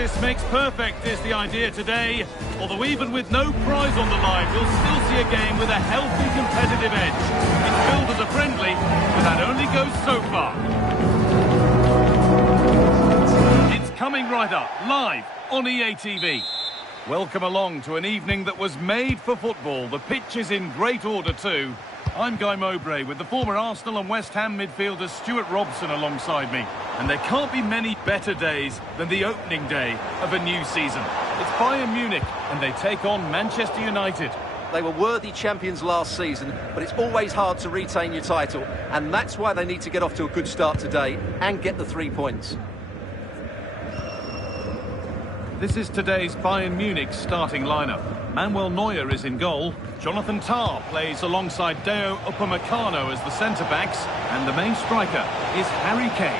Practice makes perfect is the idea today. Although even with no prize on the line, we'll still see a game with a healthy competitive edge. It's billed as a friendly, but that only goes so far. It's coming right up, live on EA TV. Welcome along to an evening that was made for football. The pitch is in great order too. I'm Guy Mowbray with the former Arsenal and West Ham midfielder Stuart Robson alongside me. And there can't be many better days than the opening day of a new season. It's Bayern Munich and they take on Manchester United. They were worthy champions last season, but it's always hard to retain your title. And that's why they need to get off to a good start today and get the 3 points. This is today's Bayern Munich starting lineup. Manuel Neuer is in goal. Jonathan Tah plays alongside Dayot Upamecano as the centre-backs. And the main striker is Harry Kane.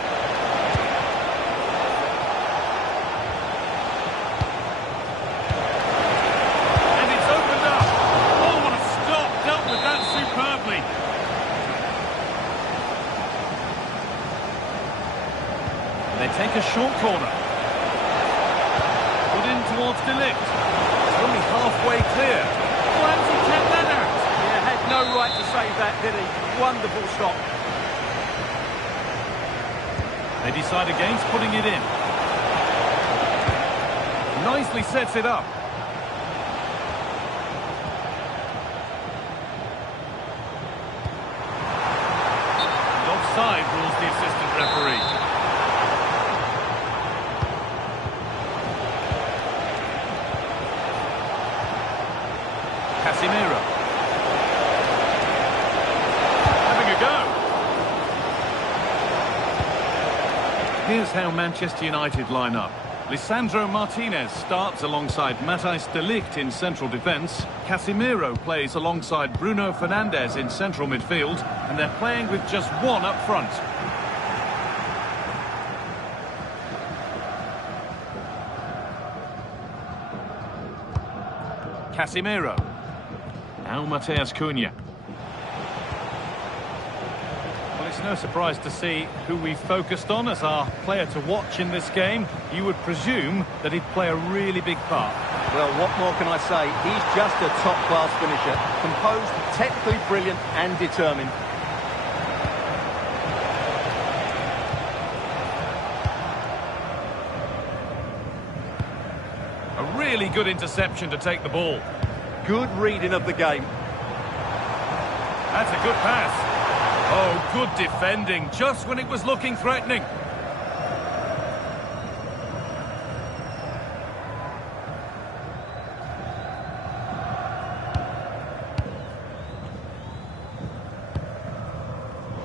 And it's opened up. Oh, what a stop. Dealt with that superbly. They take a short corner. Towards De Ligt. It's only halfway clear. Oh, and he kept that out. Yeah, had no right to save that, did he? Wonderful stop. They decide against putting it in. Nicely sets it up. And offside rules the assistant referee. Casemiro. Having a go. Here's how Manchester United line up. Lisandro Martinez starts alongside Matthijs de Ligt in central defence. Casemiro plays alongside Bruno Fernandes in central midfield. And they're playing with just one up front. Casemiro. Now Matheus Cunha. Well, it's no surprise to see who we focused on as our player to watch in this game. You would presume that he'd play a really big part. Well, what more can I say? He's just a top-class finisher. Composed, technically brilliant and determined. A really good interception to take the ball. Good reading of the game. That's a good pass. Oh, good defending, just when it was looking threatening.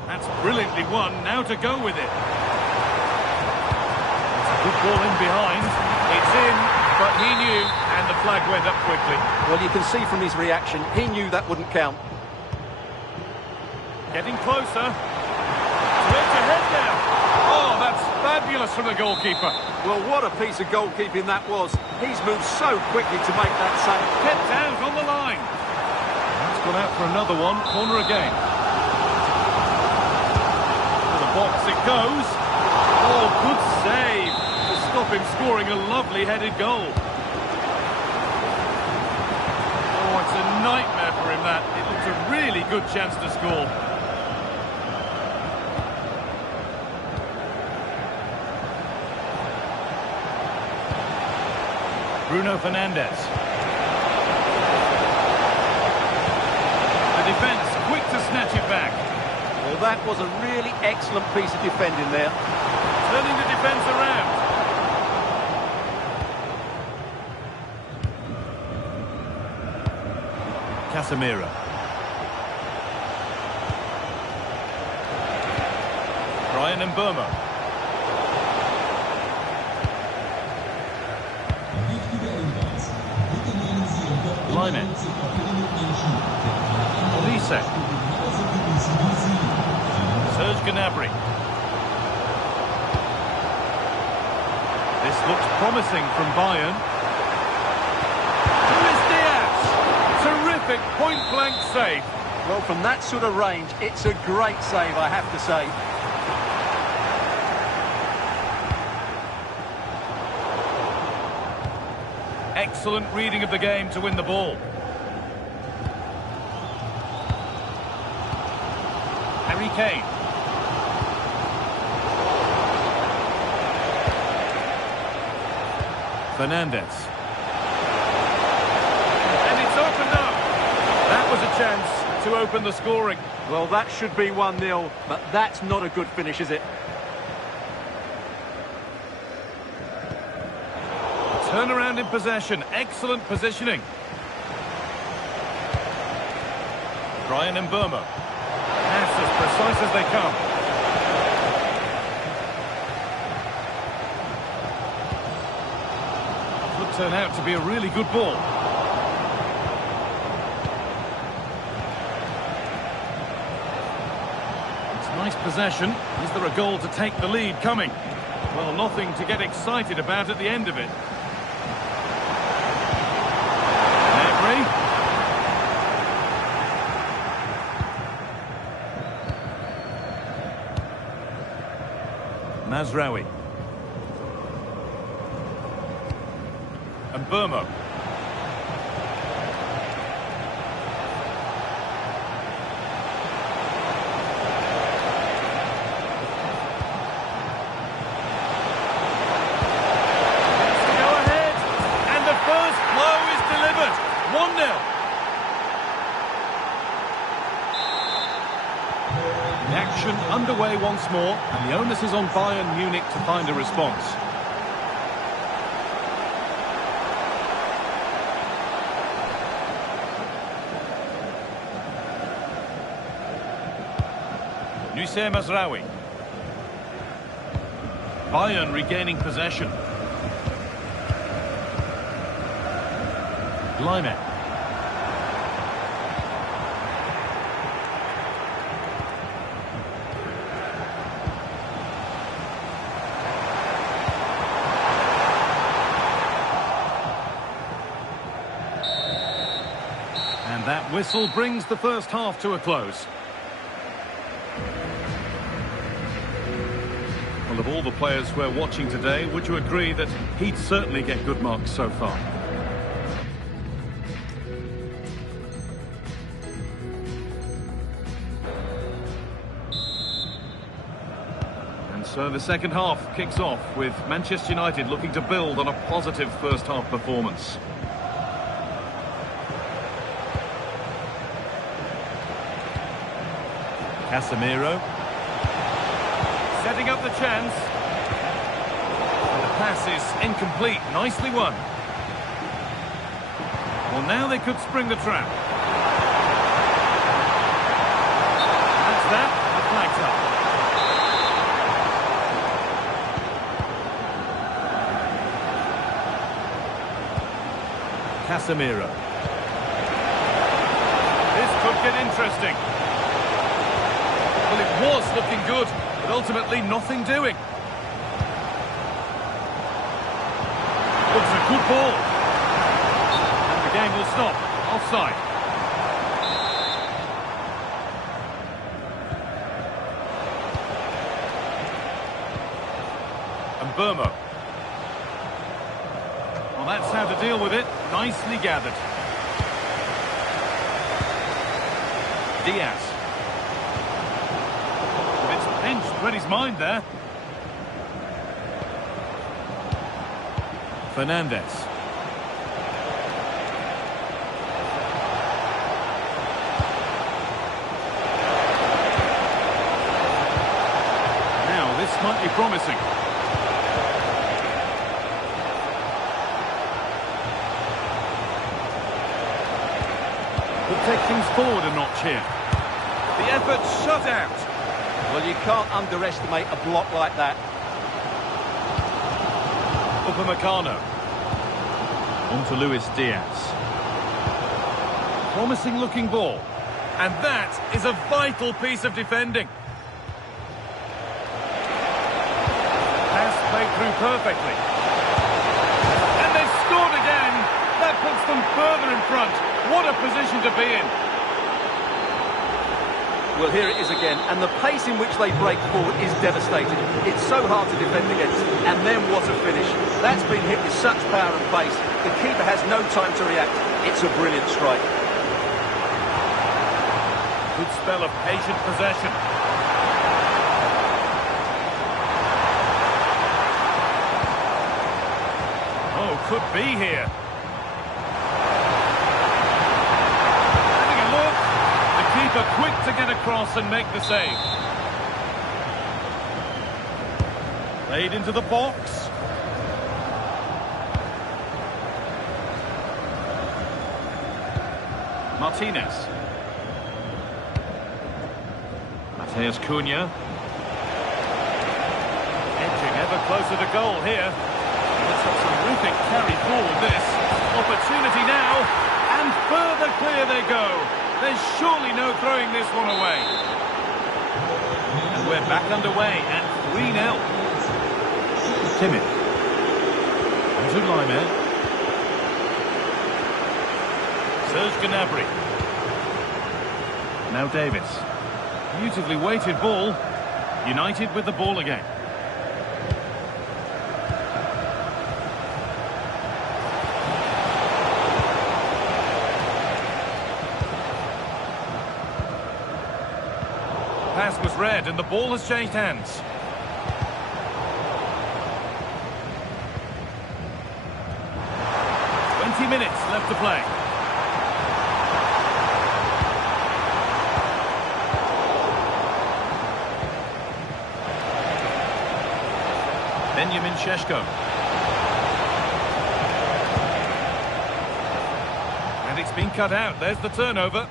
That's brilliantly won, now to go with it. It's a good ball in behind. It's in, but he knew, and the flag went up quickly. Well, you can see from his reaction, he knew that wouldn't count. Getting closer. Head now. Oh, that's fabulous from the goalkeeper. Well, what a piece of goalkeeping that was. He's moved so quickly to make that save. Kept out on the line. That's gone out for another one. Corner again. To the box it goes. Oh, good save. To stop him scoring a lovely headed goal. Oh, it's a nightmare for him, that. It looks a really good chance to score. Bruno Fernandes. The defence quick to snatch it back. Well, that was a really excellent piece of defending there. Turning the defence around. Casemiro. Bryan Mbeumo. Lyman. Olise. Serge Gnabry. This looks promising from Bayern. Luis Diaz. Terrific point-blank save. Well, from that sort of range, it's a great save, I have to say. Excellent reading of the game to win the ball. Harry Kane. Fernandes. And it's opened up. That was a chance to open the scoring. Well, that should be 1-0, but that's not a good finish, is it? Turnaround in possession. Excellent positioning. Bryan Mbeumo. Pass as precise as they come. Could turn out to be a really good ball. It's nice possession. Is there a goal to take the lead coming? Well, nothing to get excited about at the end of it. Mazraoui. And Mbeumo. Go ahead. And the first blow is delivered. 1-0. The action underway once more, and the onus is on Bayern Munich to find a response. Noussair Mazraoui. Bayern regaining possession. Laimer. And that whistle brings the first half to a close. Well, of all the players we're watching today, would you agree that he'd certainly get good marks so far? And so the second half kicks off with Manchester United looking to build on a positive first half performance. Casemiro. Setting up the chance. And the pass is incomplete. Nicely won. Well, now they could spring the trap. That's that. The flag's up. Casemiro. This could get interesting. Well, it was looking good, but ultimately nothing doing. Looks a good ball. And the game will stop. Offside. And Mbeumo. Well, that's how to deal with it. Nicely gathered. Diaz. Read his mind there. Fernandes. Now this might be promising. Could take things forward a notch here. The effort shut out. Well, you can't underestimate a block like that. Upamecano. On to Luis Diaz. Promising looking ball. And that is a vital piece of defending. Pass played through perfectly. And they've scored again. That puts them further in front. What a position to be in. Well, here it is again, and the pace in which they break forward is devastating. It's so hard to defend against, and then what a finish. That's been hit with such power and pace. The keeper has no time to react. It's a brilliant strike. Good spell of patient possession. Oh, could be here. Having a look. The keeper quick to get across and make the save. Played into the box. Martinez. Matheus Cunha. Edging ever closer to goal here. That's a terrific carry forward, this. Opportunity now, and further clear they go. There's surely no throwing this one away. And we're back underway at 3-0. Kimmich. Onto Laimer. Serge Gnabry. Now Davis. Beautifully weighted ball. United with the ball again. Pass was read and the ball has changed hands. Minutes left to play. Benjamin Šeško. And it's been cut out. There's the turnover.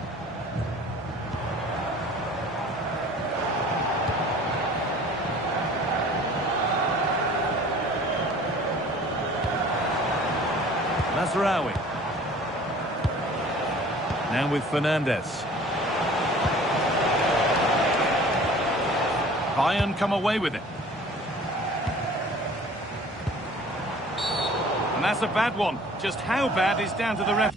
Mazraoui. Now with Fernandes. Bayern come away with it. And that's a bad one. Just how bad is down to the ref.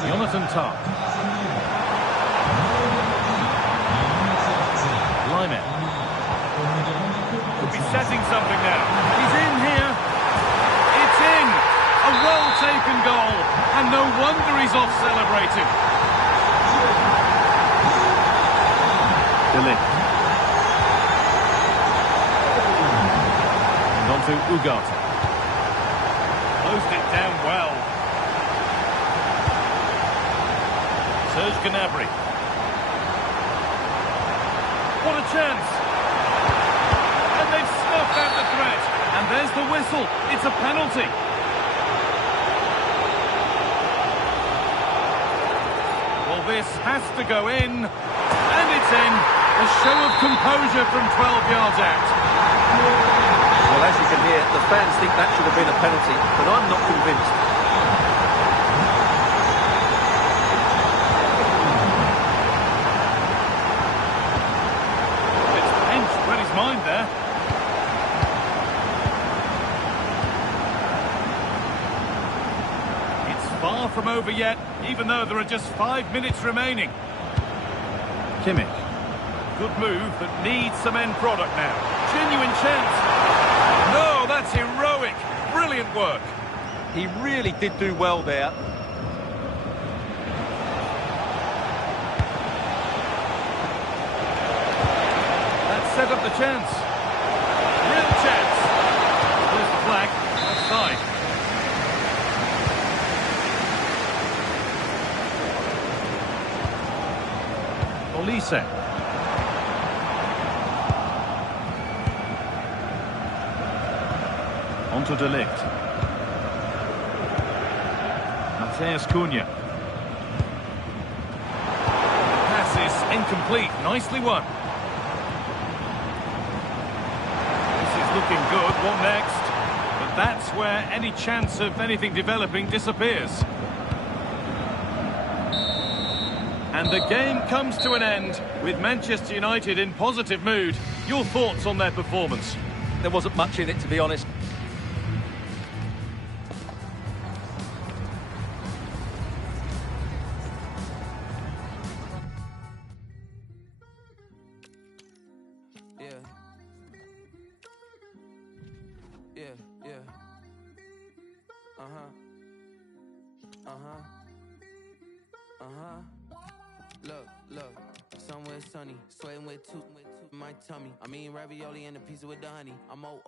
Jonathan Tah. Laimer. Could be setting something now. He's in here. It's in. A well-taken goal. And no wonder he's off celebrating. De Ligt. And on to Ugarte. Closed it down well. Serge Gnabry. What a chance! And they've snuffed out the threat. And there's the whistle. It's a penalty. Well, this has to go in. And it's in. A show of composure from 12 yards out. Well, as you can hear, the fans think that should have been a penalty, but I'm not convinced. Mind there. It's far from over yet, even though there are just 5 minutes remaining. Kimmich. Good move, but needs some end product now. Genuine chance. No, that's heroic. Brilliant work. He really did do well there. Set up the chance. Real chance. There's the flag. Offside. Olise. Onto De Ligt. Matheus Cunha. Pass is Incomplete, nicely won. This is looking good, what next? But that's where any chance of anything developing disappears. And the game comes to an end with Manchester United in positive mood. Your thoughts on their performance? There wasn't much in it, to be honest. Look, somewhere sunny, sweating with two my tummy. I mean ravioli and a pizza with the honey. I'm 000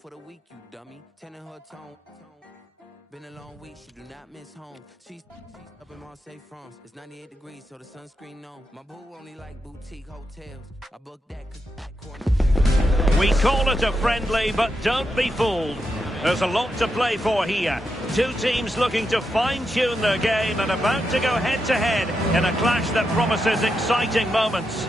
for the week, you dummy. 10 in her tone. Been a long week, she do not miss home. She's up in Marseille, France. It's 98 degrees, so the sunscreen on. My boo only like boutique hotels. I booked that cause that corner. We call it a friendly, but don't be fooled. There's a lot to play for here. Two teams looking to fine-tune their game and about to go head-to-head in a clash that promises exciting moments.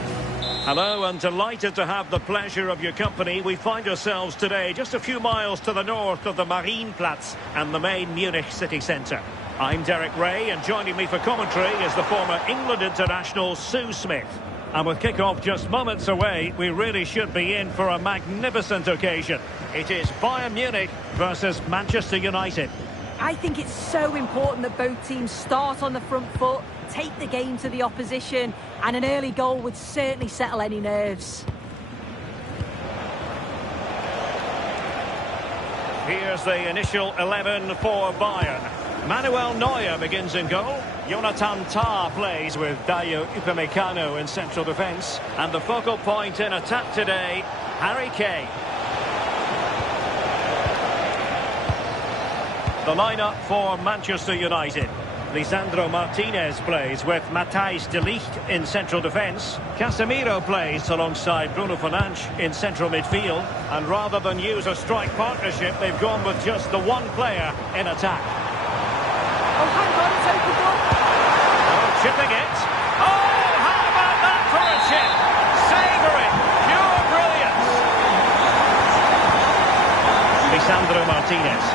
Hello, and delighted to have the pleasure of your company. We find ourselves today just a few miles to the north of the Marienplatz and the main Munich city centre. I'm Derek Ray, and joining me for commentary is the former England international Sue Smith. And with kick-off just moments away, we really should be in for a magnificent occasion. It is Bayern Munich versus Manchester United. I think it's so important that both teams start on the front foot, take the game to the opposition, and an early goal would certainly settle any nerves. Here's the initial 11 for Bayern. Manuel Neuer begins in goal. Jonathan Tah plays with Dayo Upamecano in central defence. And the focal point in attack today, Harry Kane. The lineup for Manchester United. Lisandro Martinez plays with Matthijs de Ligt in central defence. Casemiro plays alongside Bruno Fernandes in central midfield. And rather than use a strike partnership, they've gone with just the one player in attack. Oh, hang on, it's opened up. Oh, chipping it. Oh, how about that for a chip? Savoury, pure brilliance. Lisandro Martinez.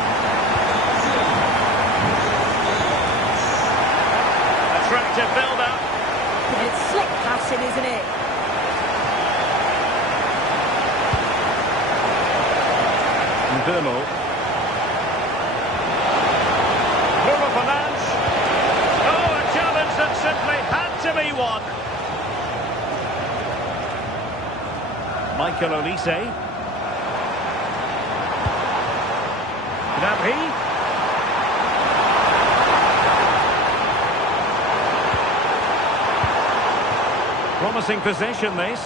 Attractive build-up. It's slick passing, isn't it? Mbeumo. Bruno Fernandes. Oh, a challenge that simply had to be won. Michael Olise. Gnabry. Promising possession, this.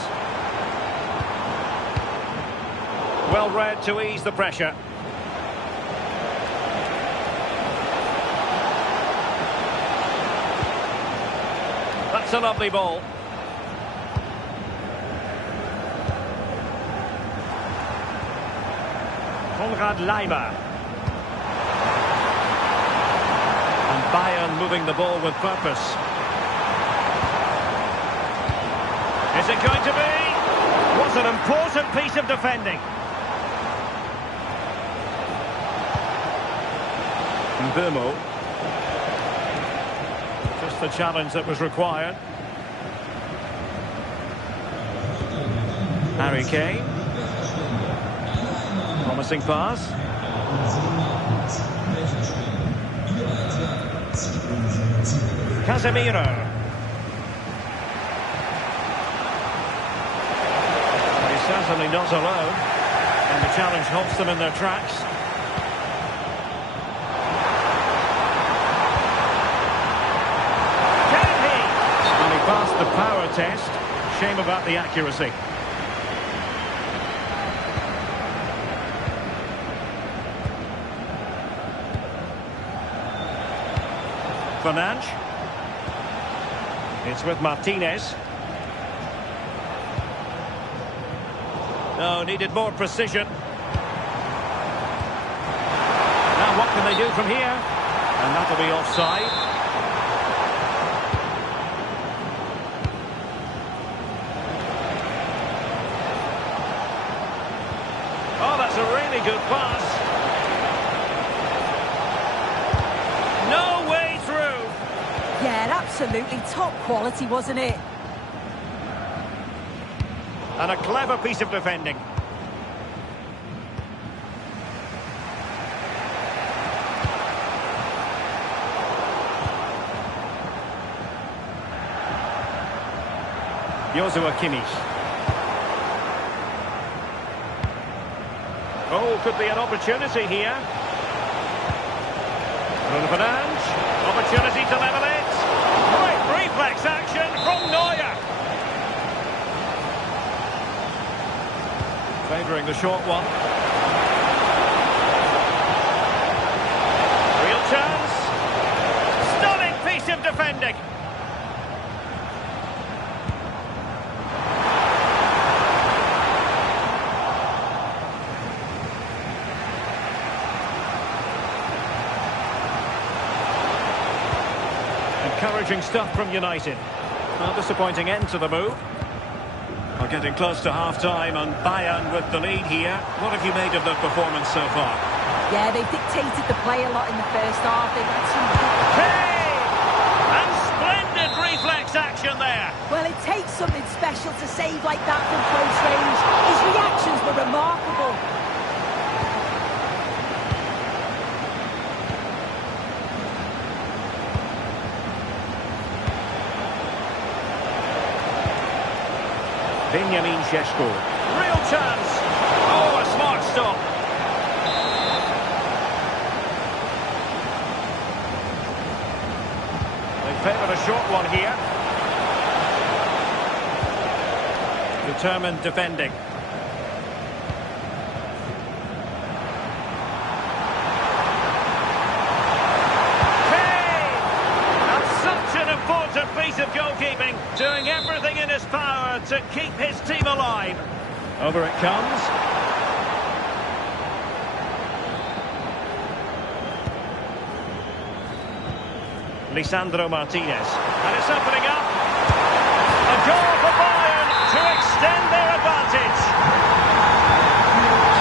Well read to ease the pressure. That's a lovely ball. Konrad Laimer. And Bayern moving the ball with purpose. Is it going to be? What an important piece of defending. Mbeumo. Just the challenge that was required. Harry Kane. Promising pass. Casemiro. Certainly not alone, and the challenge halts them in their tracks. Can he? And he passed the power test. Shame about the accuracy. Fernandes. It's with Martinez. No, needed more precision. Now what can they do from here? And that'll be offside. Very good pass. No way through. Yeah, absolutely top quality, wasn't it? And a clever piece of defending. Joshua Kimmich. Oh, could be an opportunity here. Bruno Fernandes. Opportunity to level it. Great reflex action from Neuer. Favouring the short one. Real chance. Stunning piece of defending. Encouraging stuff from United. Well, disappointing end to the move. We're getting close to half-time and Bayern with the lead here. What have you made of the performance so far? Yeah, they dictated the play a lot in the first half. They've had some good... Hey! And splendid reflex action there. Well, it takes something special to save like that from close range. His reactions were remarkable. Benjamin Šeško. Real chance. Oh, a smart stop. They favour a short one here. Determined defending. Piece of goalkeeping, doing everything in his power to keep his team alive. Over it comes. Lisandro Martinez. And it's opening up. A goal for Bayern to extend their advantage.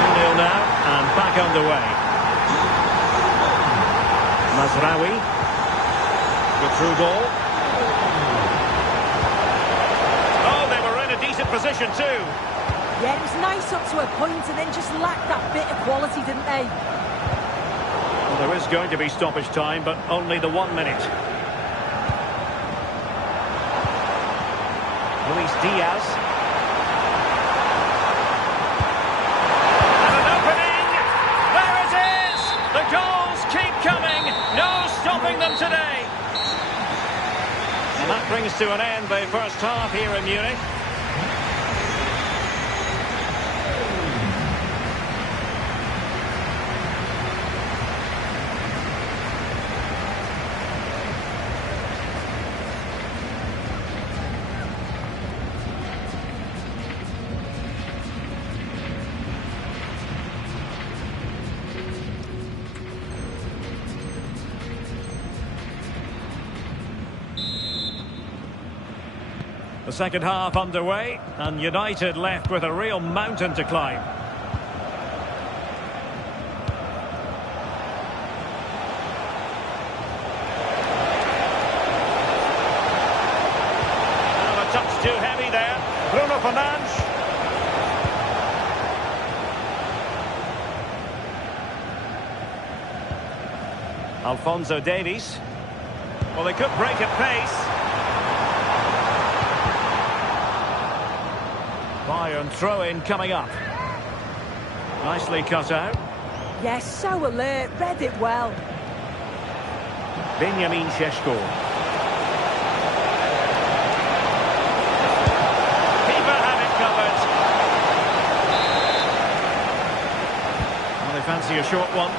2-0 now and back underway. Mazraoui. Good through ball. Decent position too. Yeah, it was nice up to a point and then just lacked that bit of quality, didn't they? Well, there is going to be stoppage time, but only the 1 minute. Luis Diaz. And an opening. There it is. The goals keep coming. No stopping them today. And that brings to an end the first half here in Munich. The second half underway, and United left with a real mountain to climb. Oh, a touch too heavy there. Bruno Fernandes. Alphonso Davies. Well, they could break at pace. Bayern throw-in coming up. Nicely cut out. Yes, so alert, read it well. Benjamin Šeško. Keeper had it covered. Well, they fancy a short one.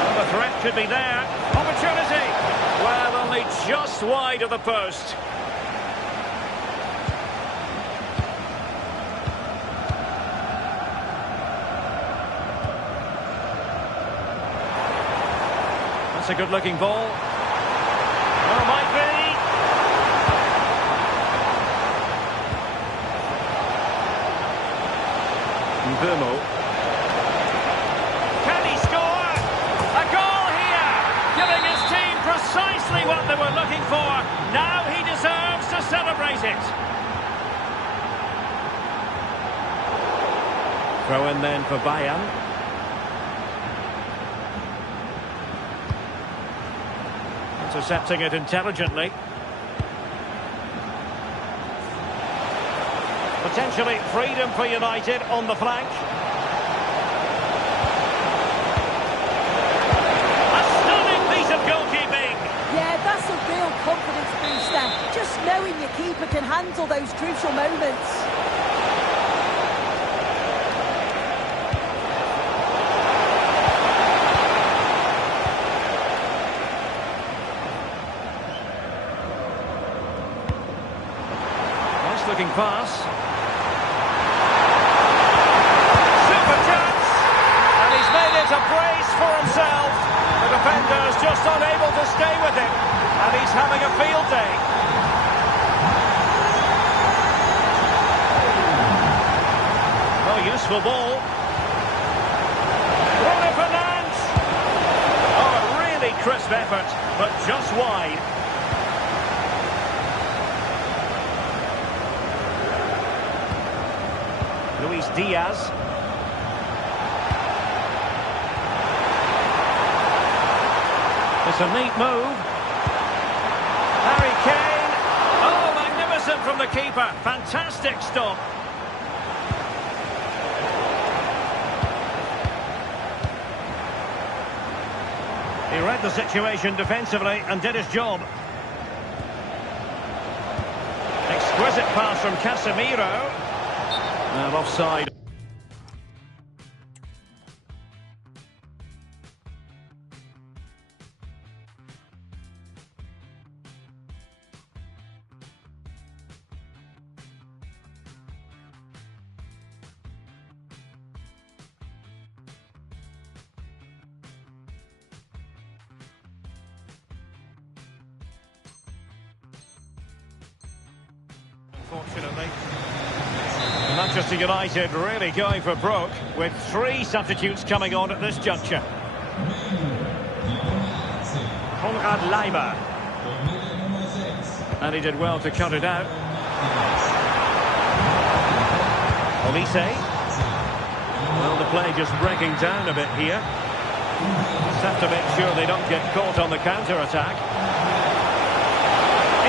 Well, the threat could be there. Opportunity. Well, only just wide of the post. That's a good-looking ball. Oh, might be. Mbumo. Can he score? A goal here, giving his team precisely what they were looking for. Now he deserves to celebrate it. Throw in then for Bayern. Intercepting it intelligently. Potentially freedom for United on the flank. A stunning piece of goalkeeping. Yeah, that's a real confidence booster. Just knowing your keeper can handle those crucial moments. Nice looking pass. Super chance! And he's made it a brace for himself. The defender's just unable to stay with him. And he's having a field day. Oh, useful ball. Bruno Fernandes! Oh, a really crisp effort, but just wide. Luis Diaz. It's a neat move. Harry Kane. Oh, magnificent from the keeper. Fantastic stop. He read the situation defensively and did his job. Exquisite pass from Casemiro. Now offside. Unfortunately. Manchester United really going for broke with 3 substitutes coming on at this juncture. Konrad Laimer. And he did well to cut it out. Olise. Well, the play just breaking down a bit here. Just have to make sure they don't get caught on the counter-attack.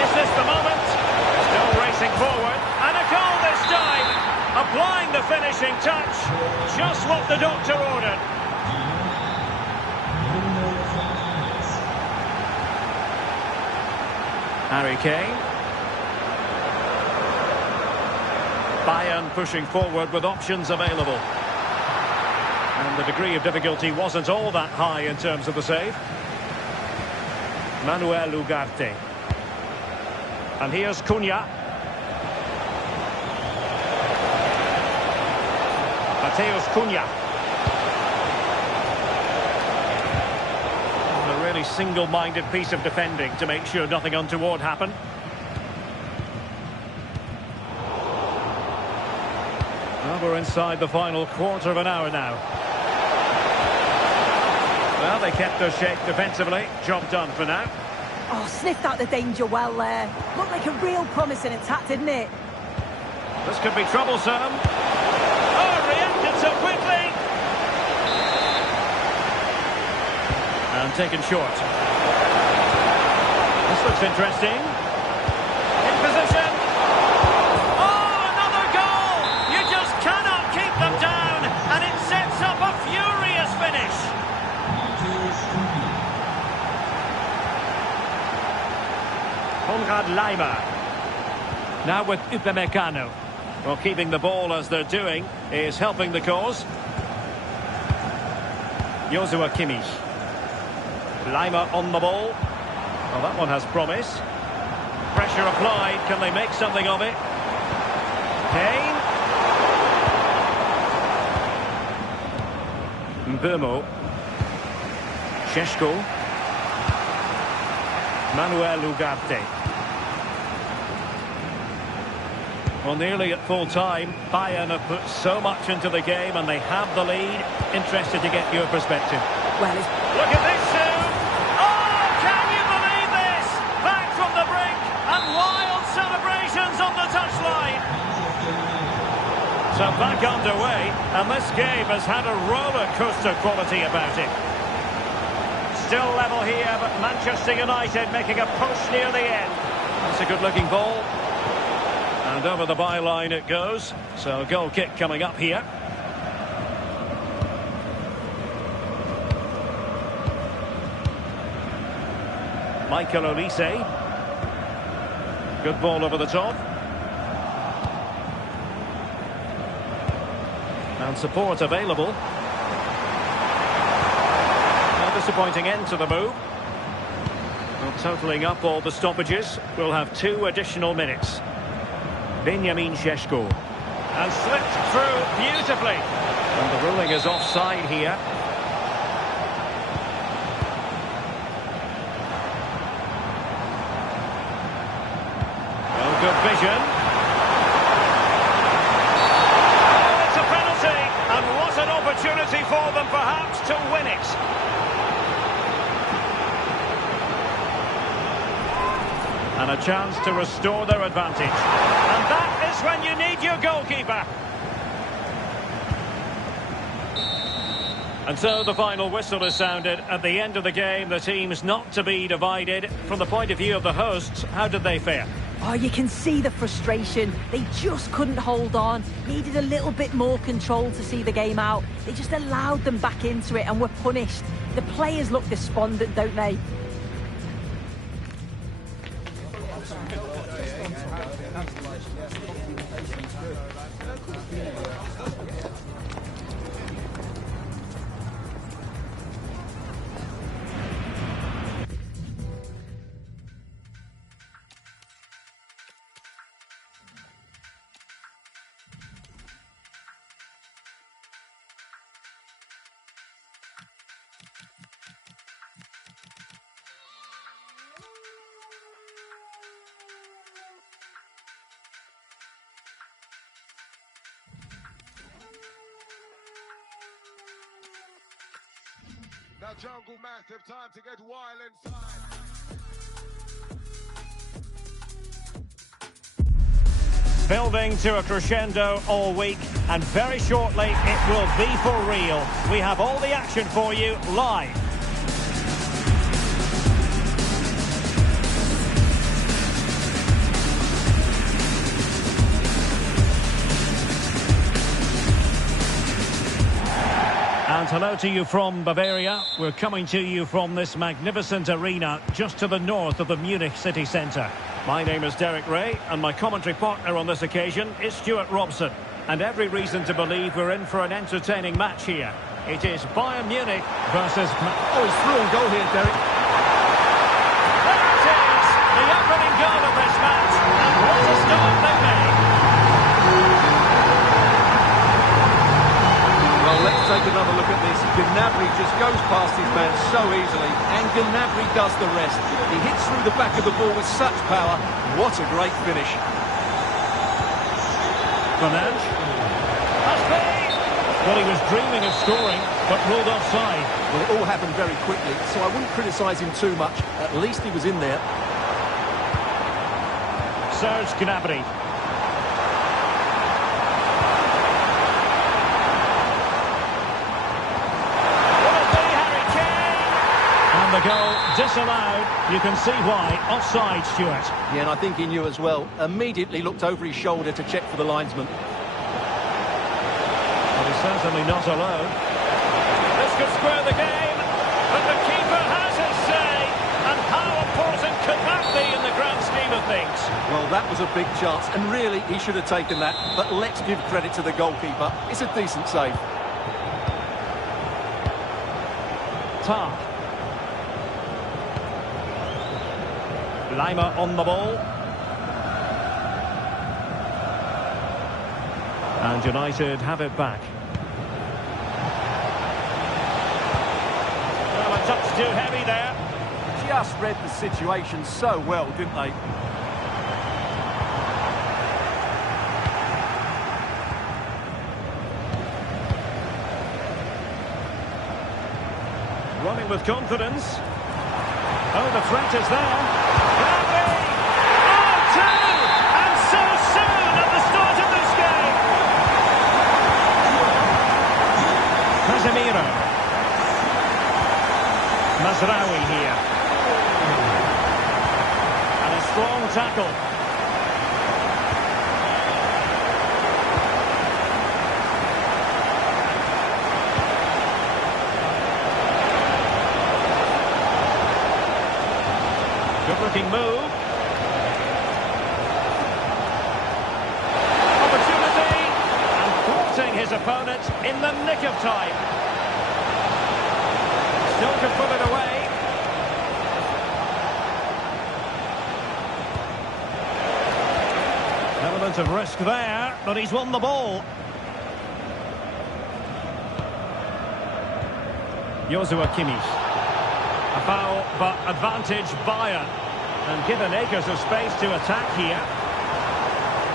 Is this the moment? Still racing forward. And a goal this time! Applying the finishing touch. Just what the doctor ordered. Harry Kane. Bayern pushing forward with options available. And the degree of difficulty wasn't all that high in terms of the save. Manuel Ugarte. And here's Cunha. Mateus Cunha. A really single-minded piece of defending to make sure nothing untoward happened. Well, we're inside the final quarter of an hour now. Well, they kept their shape defensively. Job done for now. Oh, sniffed out the danger well there. Looked like a real promising attack, didn't it? This could be troublesome. Oh, reacted so quickly. And taken short. This looks interesting. In position. Oh, another goal! You just cannot keep them down. And it sets up a furious finish. Konrad Laimer. Now with Upamecano. Well, keeping the ball as they're doing is helping the cause. Joshua Kimmich. Laimer on the ball. Well, that one has promise. Pressure applied. Can they make something of it? Kane. Mbumo. Šeško. Manuel Ugarte. Well, nearly at full time. Bayern have put so much into the game and they have the lead. Interested to get your perspective. Well, it's... Look at this, Sue! Oh, can you believe this? Back from the brink and wild celebrations on the touchline. So back underway, and this game has had a roller coaster quality about it. Still level here, but Manchester United making a push near the end. That's a good-looking ball. And over the byline it goes. So a goal kick coming up here. Michael Olise. Good ball over the top. And support available. A disappointing end to the move. Well, totalling up all the stoppages, we'll have 2 additional minutes. Benjamin Šeško. And slipped through beautifully. And the ruling is offside here. Well, good vision. Oh, it's a penalty. And what an opportunity for them perhaps to win it. And a chance to restore their advantage. And that is when you need your goalkeeper. And so the final whistle is sounded. At the end of the game, the team's not to be divided. From the point of view of the hosts, how did they fare? Oh, you can see the frustration. They just couldn't hold on. Needed a little bit more control to see the game out. They just allowed them back into it and were punished. The players look despondent, don't they? Now Jungle Massive, time to get wild inside. Building to a crescendo all week, and very shortly it will be for real. We have all the action for you live. And hello to you from Bavaria. We're coming to you from this magnificent arena just to the north of the Munich city centre. My name is Derek Ray, and my commentary partner on this occasion is Stuart Robson. And every reason to believe we're in for an entertaining match here. It is Bayern Munich versus... Oh, he's through on goal here, Derek. There it is! The opening goal of this match. And what a start they made! Well, let's take another look at this. Gnabry just goes past his man so easily, and Gnabry does the rest. He hits through the back of the ball with such power. What a great finish. Fernandes. Must be! Well, he was dreaming of scoring, but ruled offside. Well, it all happened very quickly, so I wouldn't criticise him too much. At least he was in there. Serge Gnabry. The goal disallowed. You can see why. Offside, Stuart. Yeah, and I think he knew as well. Immediately looked over his shoulder to check for the linesman. Well, he's certainly not alone. This could square the game, but the keeper has his say. And how important could that be in the grand scheme of things? Well, that was a big chance, and really, he should have taken that. But let's give credit to the goalkeeper. It's a decent save. Tar. Lima on the ball. And United have it back. Well, a touch too heavy there. Just read the situation so well, didn't they? Running with confidence. Oh, the threat is there. Gnabry! Oh, two! And so soon at the start of this game! Casemiro. Mazraoui here. And a strong tackle. Good-looking move. Opportunity. And thwarting his opponent in the nick of time. Still can put it away. Element of risk there, but he's won the ball. Joshua Kimmich. A foul, but advantage Bayern. And given acres of space to attack here.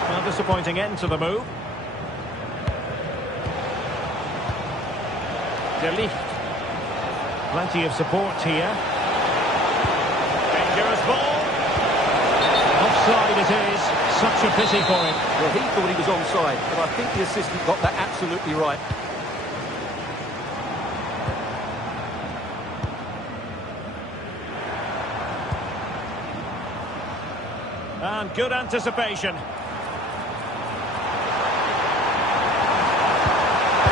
Well, disappointing end to the move. De Ligt. Plenty of support here. Dangerous ball. Offside it is. Such a pity for him. Well, he thought he was onside, but I think the assistant got that absolutely right. And good anticipation.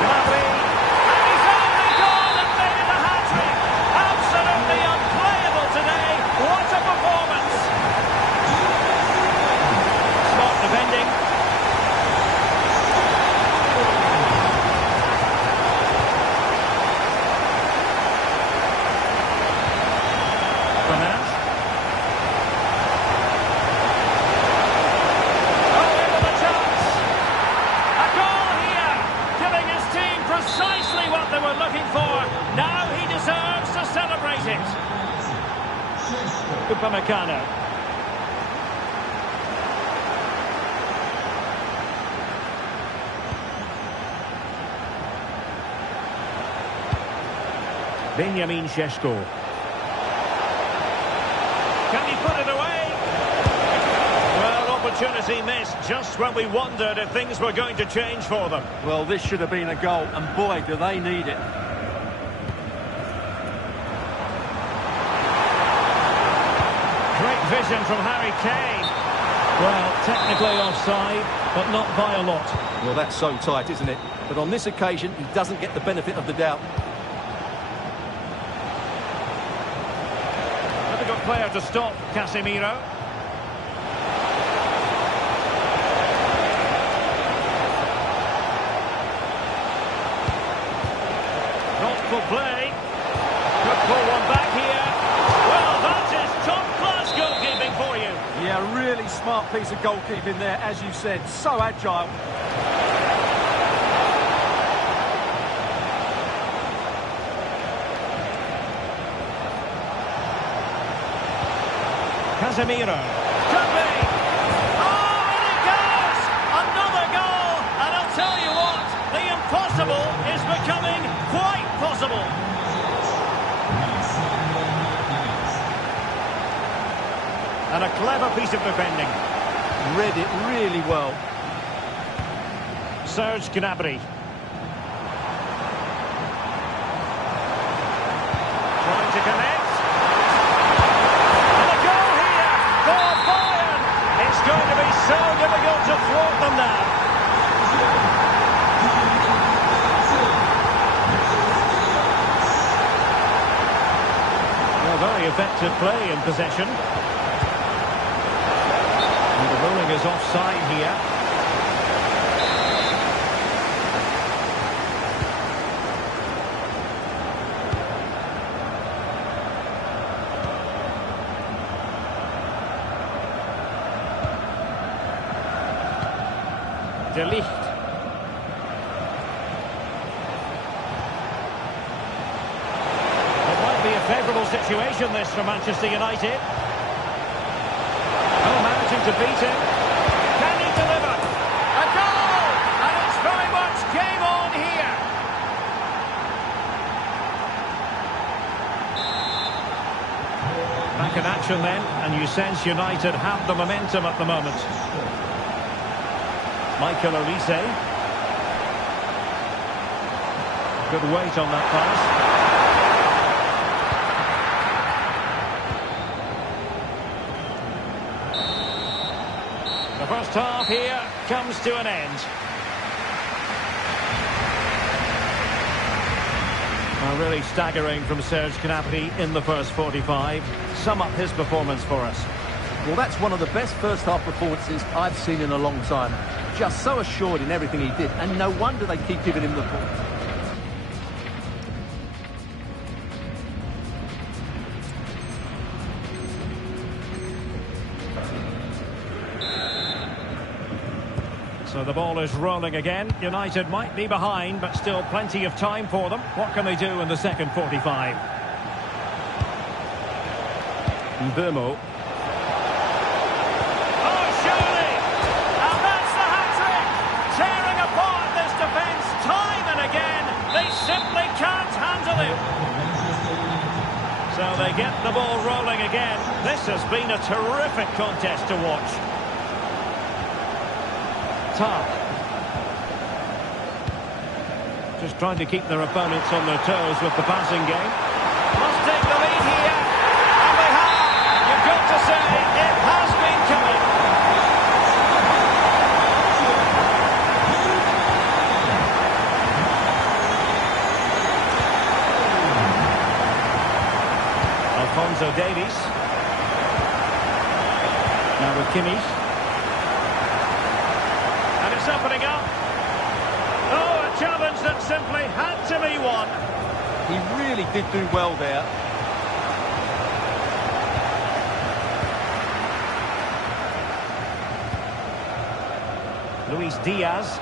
Gnabry. And he's only gone and made it a hat-trick. Absolutely unplayable today. What a performance. Smart defending. Bernat. Precisely what they were looking for. Now he deserves to celebrate it. Upamecano. Benjamin Šeško. Can he put it away? Well, opportunity missed just when we wondered if things were going to change for them. Well, this should have been a goal, and boy, do they need it. Great vision from Harry Kane. Well, technically offside, but not by a lot. Well, that's so tight, isn't it? But on this occasion, he doesn't get the benefit of the doubt. Difficult player to stop, Casemiro. Thoughtful play. Could pull one back here. Well, that is top-class goalkeeping for you. Yeah, really smart piece of goalkeeping there, as you said. So agile. Casemiro. Could be. Oh, and it goes! Another goal! And I'll tell you what, the impossible is becoming quite possible. And a clever piece of defending. Read it really well. Serge Gnabry. Trying to connect. And a goal here for Bayern. It's going to be so difficult to thwart them now. Well, very effective play in possession. And the ruling is offside here. De Ligt. It might be a favourable situation, this, for Manchester United. Oh, managing to beat him. Can he deliver? A goal! And it's very much game on here. Back in action then, and you sense United have the momentum at the moment. Michael Olise. Good weight on that pass. The first half here comes to an end. Really staggering from Serge Gnabry in the first 45. Sum up his performance for us. Well, that's one of the best first-half performances I've seen in a long time. Just so assured in everything he did, and no wonder they keep giving him the ball. So the ball is rolling again. United might be behind, but still plenty of time for them. What can they do in the second 45? Mbeumo. Oh, surely! And that's the hat-trick! Tearing apart this defence time and again. They simply can't handle him. So they get the ball rolling again. This has been a terrific contest to watch. Just trying to keep their opponents on their toes with the passing game. Must take the lead here. And they have. You've got to say, it has been coming. Alphonso Davies. Now with Kimmich. Opening up. Oh, a challenge that simply had to be won. He really did do well there. Luis Diaz.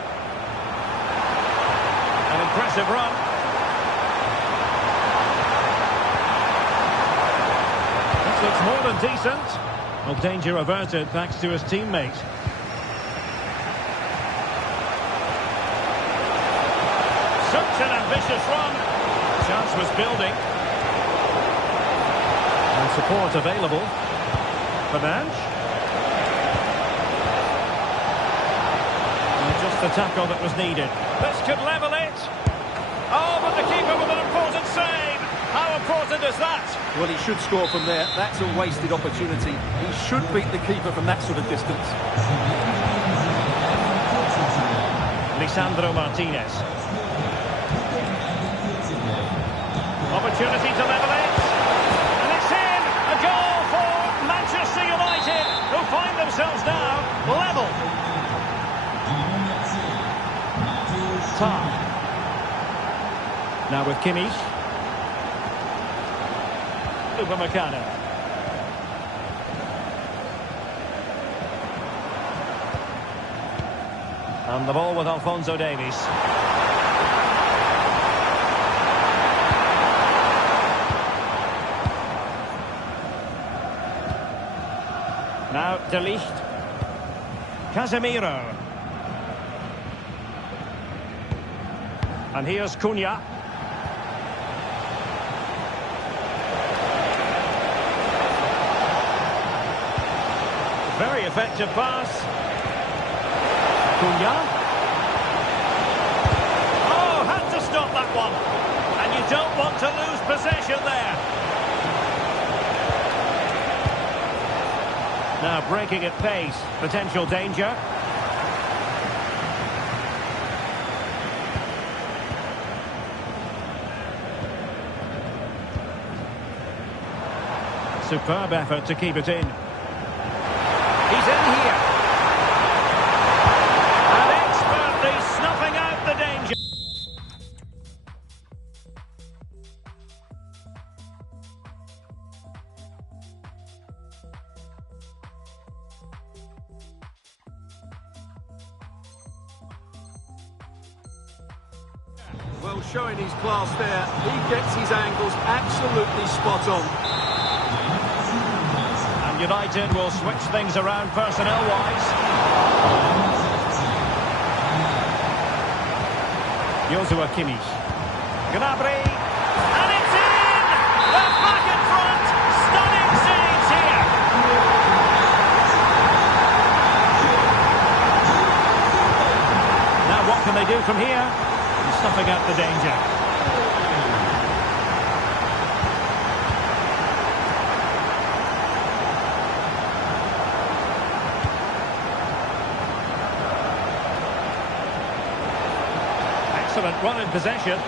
An impressive run. This looks more than decent. Well, danger averted thanks to his teammate. Such an ambitious run. Chance was building. And support available. Fernandes. And just the tackle that was needed. This could level it. Oh, but the keeper with an important save. How important is that? Well, he should score from there. That's a wasted opportunity. He should beat the keeper from that sort of distance. Lisandro Martinez. Opportunity to level it. And it's in. A goal for Manchester United, who find themselves now level. Tar. Now with Kimmich. Upamecano. And the ball with Alphonso Davies. Now De Ligt. Casemiro. And here's Cunha. Very effective pass. Cunha. Oh, had to stop that one. And you don't want to lose possession there. Now breaking at pace. Potential danger. Superb effort to keep it in. He's in here. And expertly snuffing out the danger. Well, showing his class there. He gets his angles absolutely spot on. United will switch things around personnel-wise. Joshua Kimmich. Gnabry. And it's in! They're back in front! Stunning save! can they do from here? Stuffing out the danger. Excellent run in possession.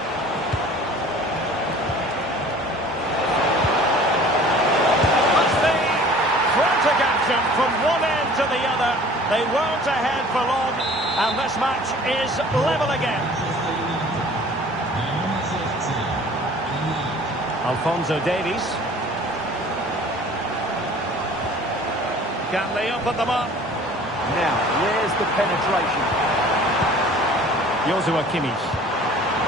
Frantic action from one end to the other. They weren't ahead for long, and this match is level again. Alphonso Davies. Can they open them up? Now, where's the penetration? Joshua Kimmich.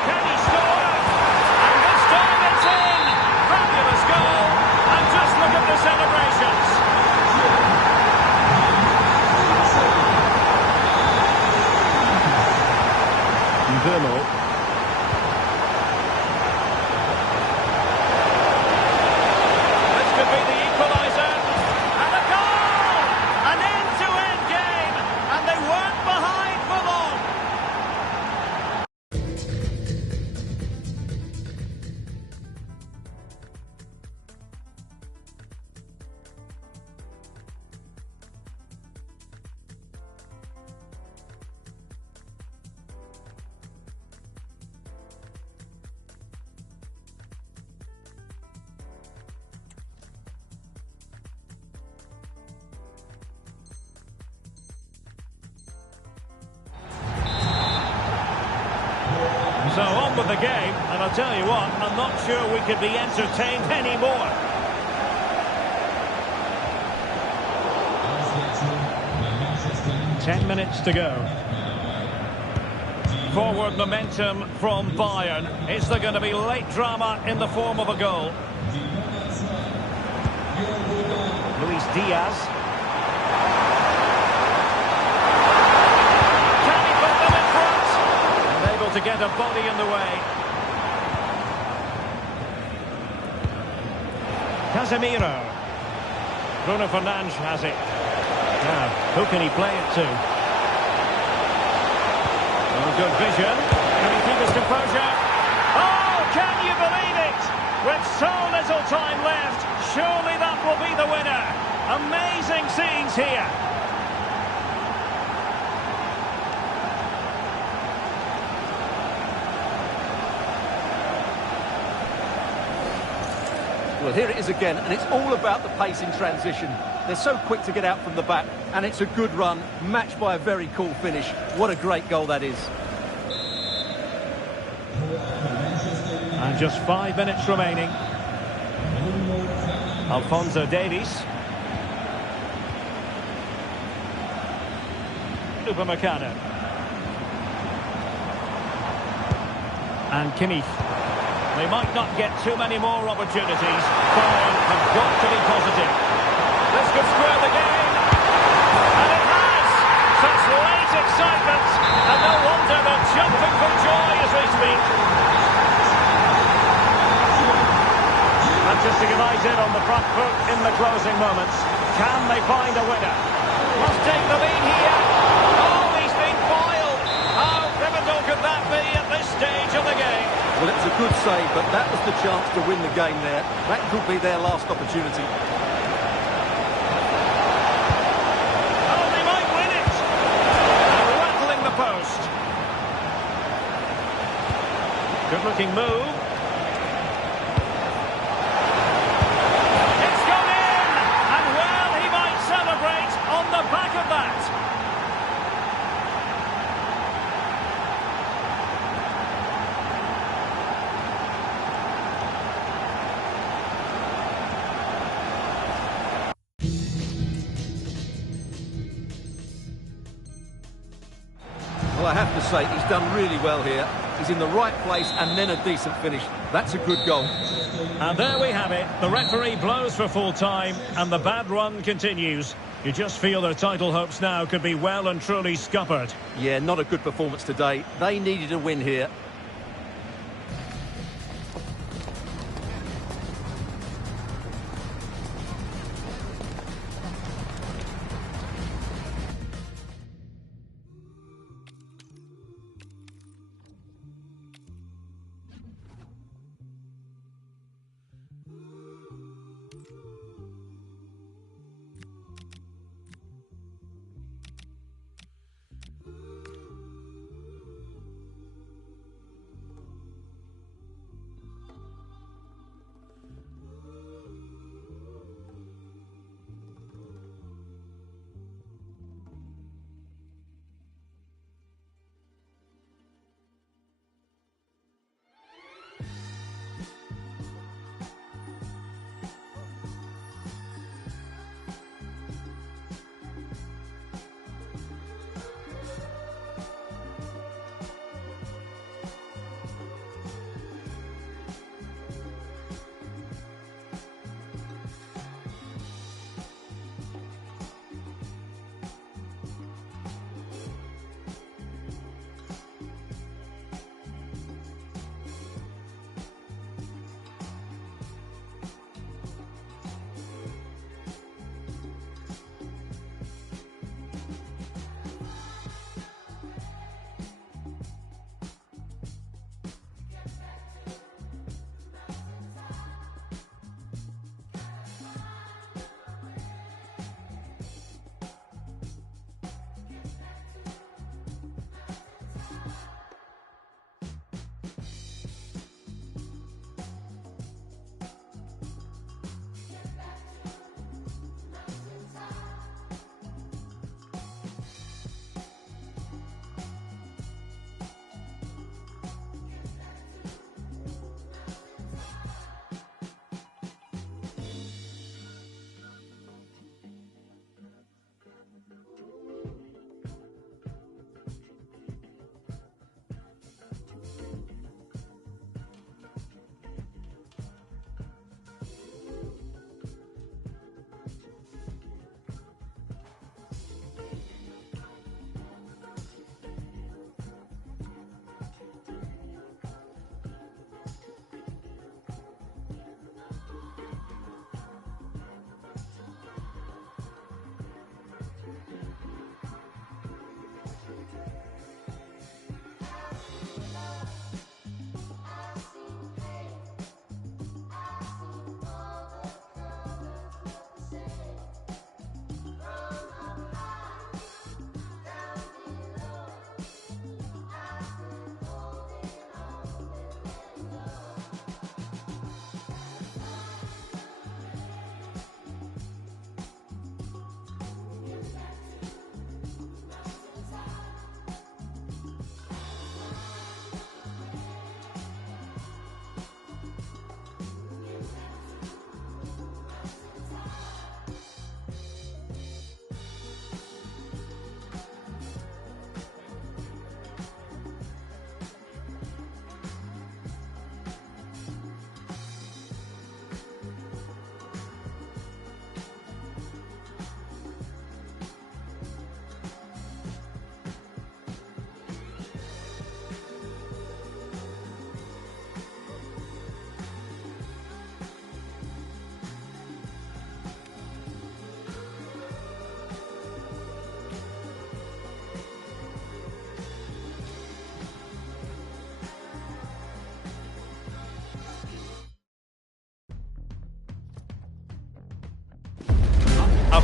Can he score? And this time it's in! Fabulous goal! And just look at the celebrations. Vermo. This could be the equaliser. And a goal! An end-to-end game. And they weren't behind for long. So on with the game, and I'll tell you what, I'm not sure we could be entertained anymore. Ten minutes to go. Forward momentum from Bayern. Is there going to be late drama in the form of a goal? Luis Diaz. To get a body in the way. Casemiro. Bruno Fernandes has it. Now, who can he play it to? Oh, good vision. Can he keep his composure? Oh, can you believe it? With so little time left, surely that will be the winner. Amazing scenes here. Well, here it is again, and it's all about the pace in transition. They're so quick to get out from the back, and it's a good run, matched by a very cool finish. What a great goal that is. And just 5 minutes remaining. Alphonso Davies. Upamecano. And Kimmich. They might not get too many more opportunities. Bayern have got to be positive. This could square the game. And it has! Such late excitement. And no wonder they're jumping for joy as we speak. Manchester United on the front foot in the closing moments. Can they find a winner? Must take the lead here. Oh, he's been foiled. How pivotal could that be at this stage of the game? Well, it was a good save, but that was the chance to win the game there. That could be their last opportunity. Oh, they might win it! Rattling the post. Good-looking move. It's gone in! And well, he might celebrate on the back of that. Well, I have to say, he's done really well here. He's in the right place and then a decent finish. That's a good goal. And there we have it. The referee blows for full time and the bad run continues. You just feel their title hopes now could be well and truly scuppered. Yeah, not a good performance today. They needed a win here.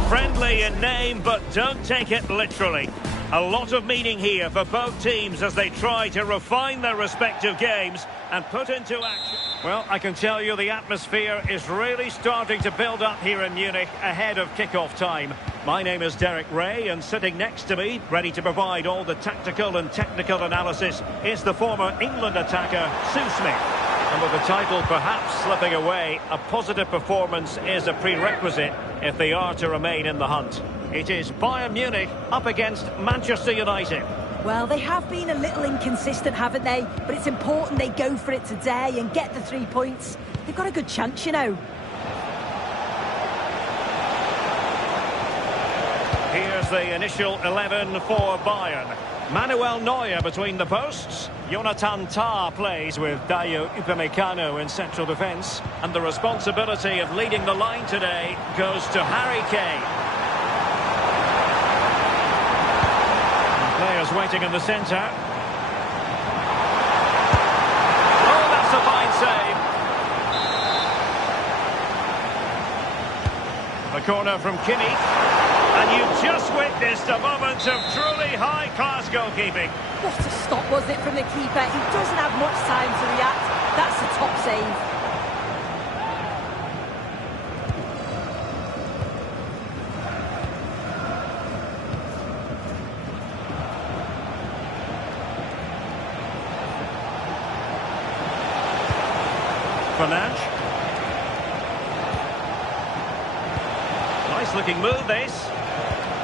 Friendly in name, but don't take it literally. A lot of meaning here for both teams as they try to refine their respective games and put into action. Well, I can tell you the atmosphere is really starting to build up here in Munich ahead of kick-off time. My name is Derek Ray, and sitting next to me, ready to provide all the tactical and technical analysis, is the former England attacker, Sue Smith. And with the title perhaps slipping away, a positive performance is a prerequisite if they are to remain in the hunt. It is Bayern Munich up against Manchester United. Well, they have been a little inconsistent, haven't they? But it's important they go for it today and get the 3 points. They've got a good chance, you know. Here's the initial 11 for Bayern. Manuel Neuer between the posts. Jonathan Tah plays with Dayo Upamecano in central defence. And the responsibility of leading the line today goes to Harry Kane. Players waiting in the centre. Oh, that's a fine save. A corner from Kimmich. And you've just witnessed a moment of truly high-class goalkeeping. What a stop was it from the keeper. He doesn't have much time to react. That's a top save. Fernandes. Nice looking move this.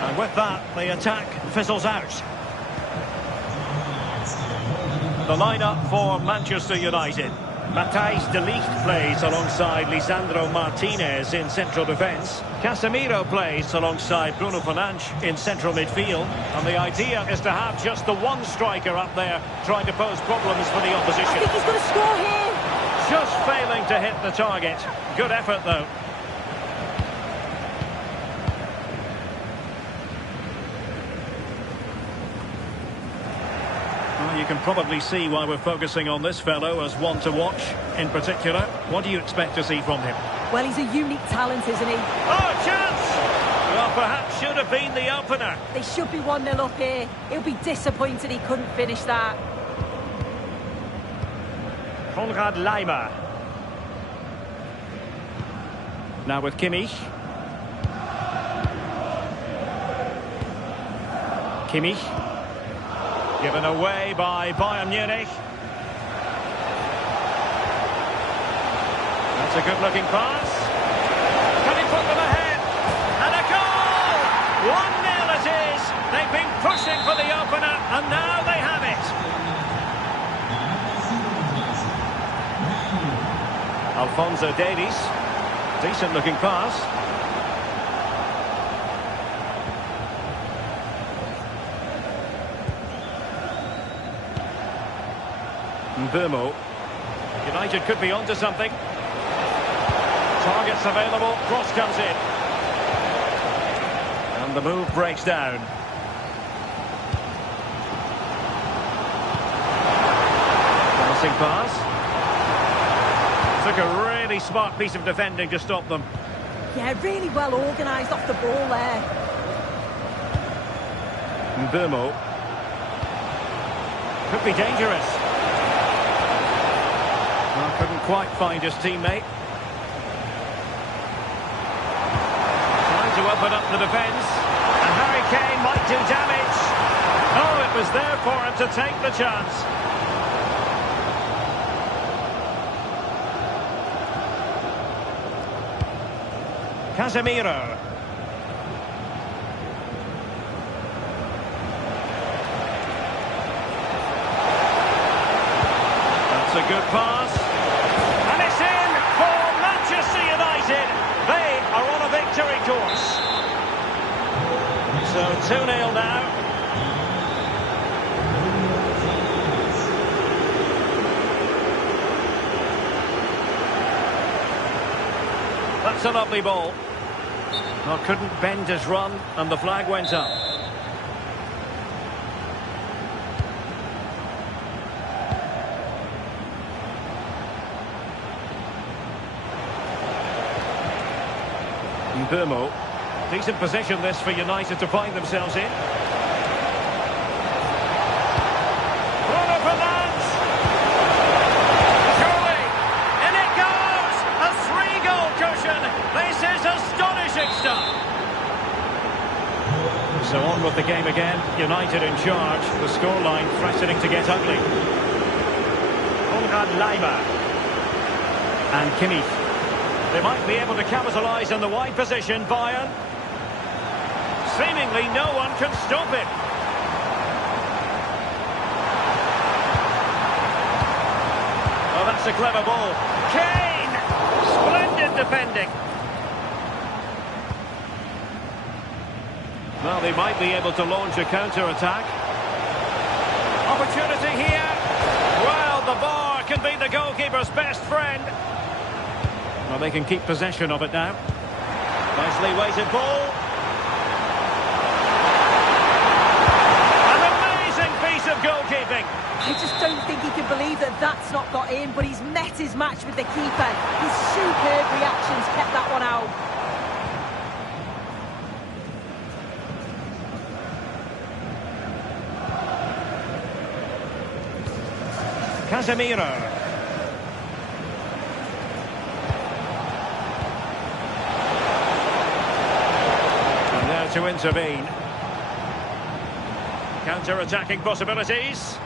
And with that, the attack fizzles out. The lineup for Manchester United. Matthijs de Ligt plays alongside Lisandro Martinez in central defence. Casemiro plays alongside Bruno Fernandes in central midfield. And the idea is to have just the one striker up there trying to pose problems for the opposition. I think he's going to score here. Just failing to hit the target. Good effort, though. Well, you can probably see why we're focusing on this fellow as one to watch in particular. What do you expect to see from him? Well, he's a unique talent, isn't he? Oh, chance! Well, perhaps should have been the opener. They should be 1-0 up here. He'll be disappointed he couldn't finish that. Konrad Laimer. Now with Kimmich. Kimmich. Given away by Bayern Munich. That's a good-looking pass. Can he put them ahead? And a goal! 1-0 it is. They've been pushing for the opener, and now they have it. Alphonso Davies. Decent looking pass. Mbeumo. United could be onto something. Targets available. Cross comes in. And the move breaks down. Passing pass. Took a really smart piece of defending to stop them. Yeah, really well organised off the ball there. Mbeumo. Could be dangerous. Well, couldn't quite find his teammate. Trying to open up the defence. And Harry Kane might do damage. Oh, it was there for him to take the chance. Casemiro. That's a good pass. And it's in for Manchester United. They are on a victory course. So 2-0 now. That's a lovely ball. Well, couldn't bend his run, and the flag went up. Mbeumo. Decent position this for United to find themselves in. Bruno Fernandes! Surely! In it goes! A 3-goal cushion! This is astonishing stuff! So on with the game again. United in charge. The scoreline threatening to get ugly. Konrad Laimer. And Kimmich. They might be able to capitalise on the wide position. Bayern. Seemingly no one can stop it. Oh, that's a clever ball. Kane! Splendid defending. Well, they might be able to launch a counter-attack. Opportunity here. Well, the bar can be the goalkeeper's best friend. Well, they can keep possession of it now. Nicely weighted ball. An amazing piece of goalkeeping. I just don't think he can believe that that's not got in, but he's met his match with the keeper. His superb reactions kept that one out. Casemiro. And there to intervene. Counter-attacking possibilities.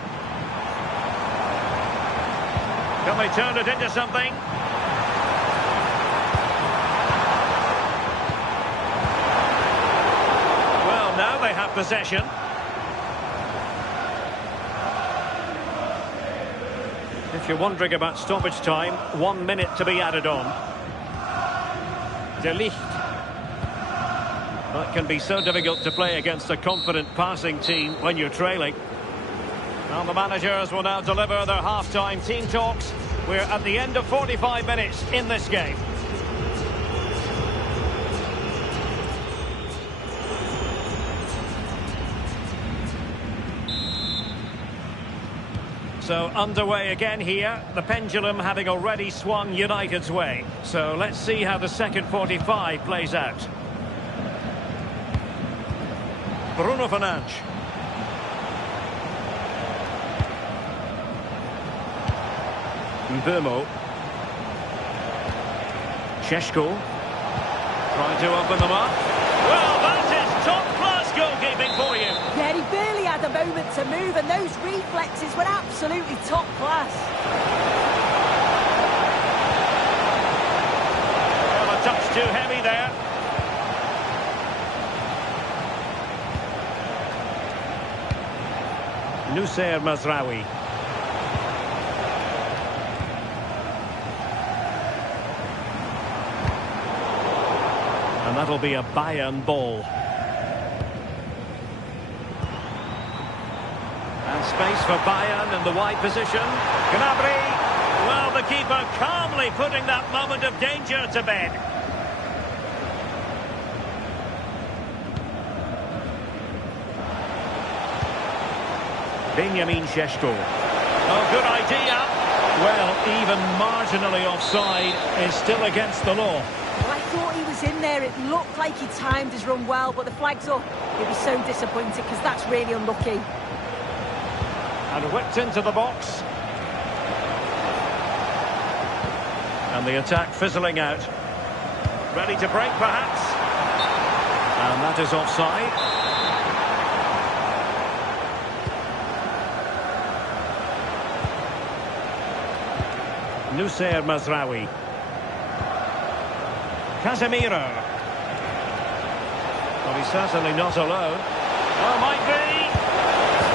Can they turn it into something? Well, now they have possession. If you're wondering about stoppage time, 1 minute to be added on. De Ligt. That can be so difficult to play against a confident passing team when you're trailing. And the managers will now deliver their half-time team talks. We're at the end of 45 minutes in this game. So underway again here, the pendulum having already swung United's way. So let's see how the second 45 plays out. Bruno Fernandes. Mbeumo. Šeško. Trying to open them up. Well, that is top-class goalkeeping for you. Yeah, he barely had a moment to move, and those reflexes were absolutely top class. Well, a touch too heavy there. Noussair Mazraoui. And that'll be a Bayern ball. And space for Bayern in the wide position. Gnabry. Well, the keeper calmly putting that moment of danger to bed. Benjamin Šeško. Oh, good idea. Well, even marginally offside is still against the law. Well, I thought he was in there. It looked like he timed his run well, but the flag's up. He'll be so disappointed because that's really unlucky. And whipped into the box. And the attack fizzling out. Ready to break, perhaps. And that is offside. Noussair Mazraoui. Casemiro. Well, he's certainly not alone. Oh, might be.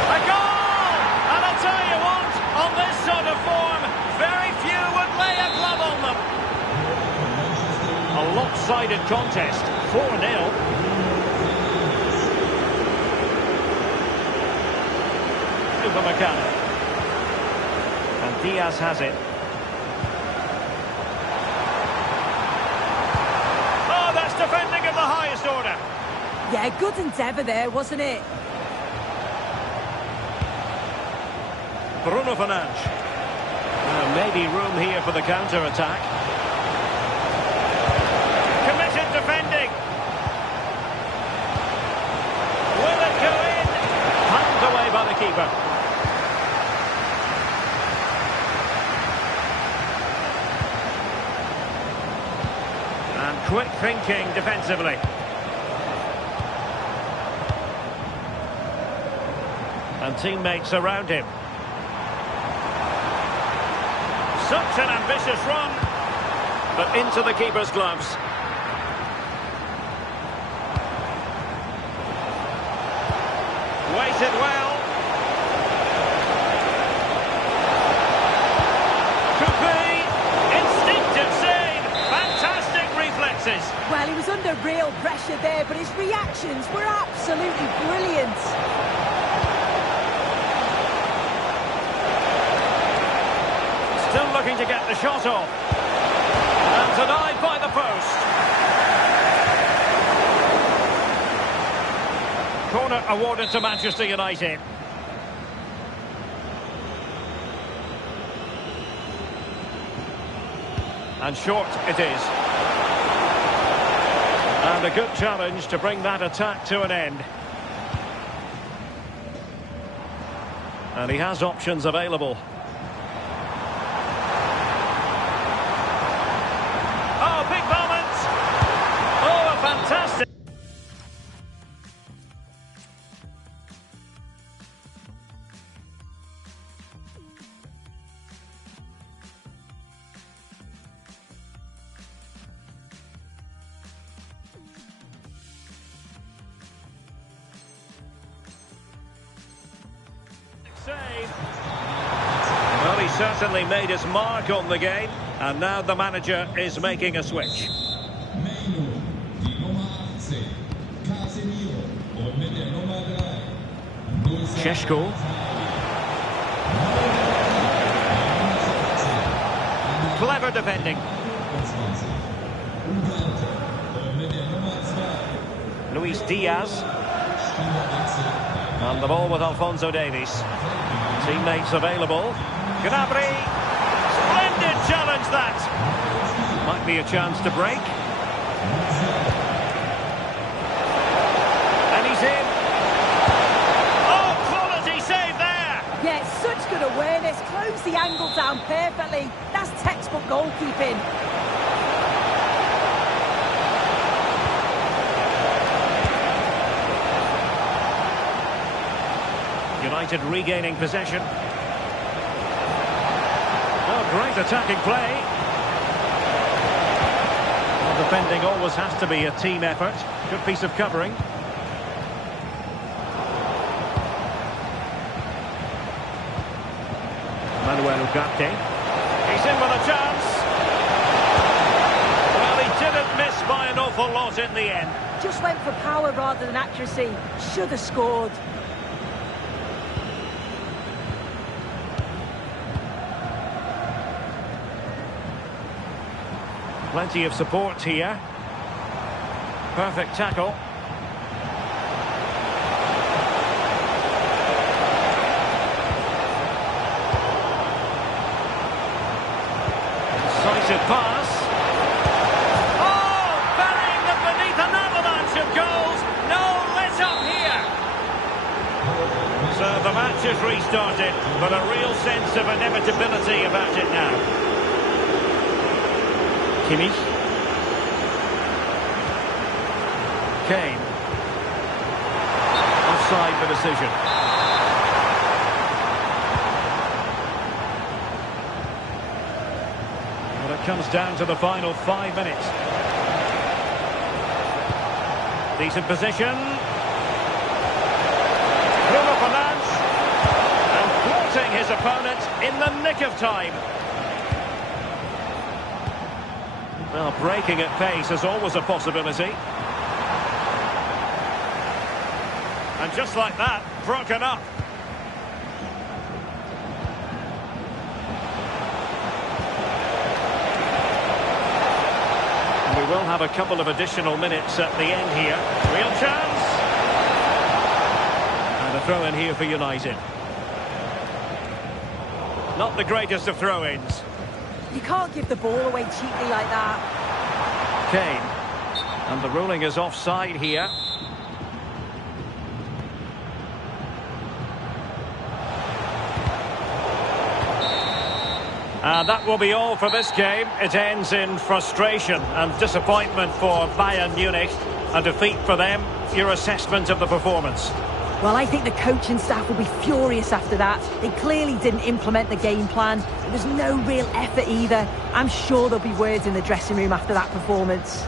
A goal! And I'll tell you what, on this sort of form, very few would lay a glove on them. A lopsided contest, 4-0. Upamecano. And Diaz has it. Defending of the highest order. Yeah, good endeavour there, wasn't it? Bruno Fernandes. Maybe room here for the counter-attack. Committed defending. keeper. And quick thinking defensively. And teammates around him. Such an ambitious run, but into the keeper's gloves. Waited well. Could be. Instinctive save. Fantastic reflexes. Well, he was under real pressure there, but his reactions were absolutely brilliant. Still looking to get the shot off. And denied by the post. Corner awarded to Manchester United. And short it is. And a good challenge to bring that attack to an end. And he has options available. Oh, big moment! Oh, a fantastic... save. Well, he certainly made his mark on the game, and now the manager is making a switch. Šeško. Clever defending. Luis Diaz. And the ball with Alphonso Davies. Teammates available. Gnabry. Splendid challenge that. Might be a chance to break. And he's in. Oh, quality save there. Yeah, such good awareness. Closed the angle down perfectly. That's textbook goalkeeping. United regaining possession. Oh, great attacking play. Well, defending always has to be a team effort. Good piece of covering. Manuel Ugarte. He's in with a chance. Well, he didn't miss by an awful lot in the end. Just went for power rather than accuracy. Should have scored. Plenty of support here. Perfect tackle. Decisive pass. Oh, burying them beneath an avalanche of goals. No let up here. So the match has restarted, but a real sense of inevitability about it now. Kimmich. Kane. Offside for decision. Well, it comes down to the final 5 minutes. Decent position. Bruno Fernandes. And thwarting his opponent in the nick of time. Well, breaking at pace is always a possibility. And just like that, broken up. And we will have a couple of additional minutes at the end here. Real chance. And a throw in here for United. Not the greatest of throw-ins. You can't give the ball away cheaply like that. Kane. And the ruling is offside here. And that will be all for this game. It ends in frustration and disappointment for Bayern Munich. A defeat for them. Your assessment of the performance? Well, I think the coaching staff will be furious after that. They clearly didn't implement the game plan. There was no real effort either. I'm sure there'll be words in the dressing room after that performance.